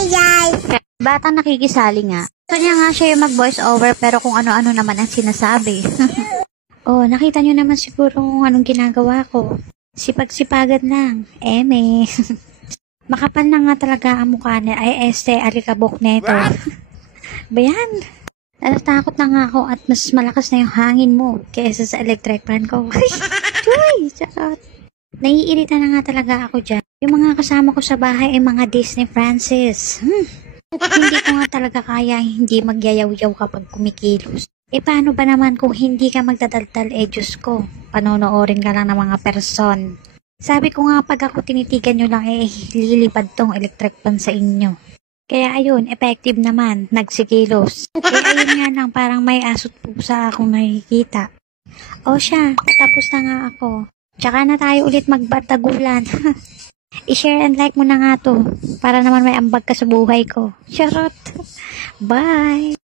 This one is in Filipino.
Hi guys! Batang nakikisali nga. Gusto niya nga siya yung mag-voice over pero kung ano-ano naman ang sinasabi. Oh, nakita niyo naman siguro kung anong ginagawa ko. Sipag-sipagan lang. Eme. Makapal na nga talaga ang mukha niya. Ay, alikabok neto. Bayan. Natatakot na nga ako at mas malakas na yung hangin mo kaysa sa electric fan ko. Uy, charot. Naiirita na nga talaga ako dyan. Yung mga kasama ko sa bahay ay mga Disney Francis. Hindi ko nga talaga kaya hindi magyayaw-yaw kapag kumikilos. Paano ba naman kung hindi ka magdadaldal? Diyos ko, panonoorin ka lang ng mga person. Sabi ko nga pag ako tinitigan nyo lang lilipad tong electric fan sa inyo. Kaya ayun, effective naman, nagsikilos. Ayun nga lang, parang may asot pusa akong nakikita. O siya, tapos na nga ako. Tsaka na tayo ulit magbatagulan. I-share and like mo na nga to para naman may ambag ka sa buhay ko. Charot. Bye!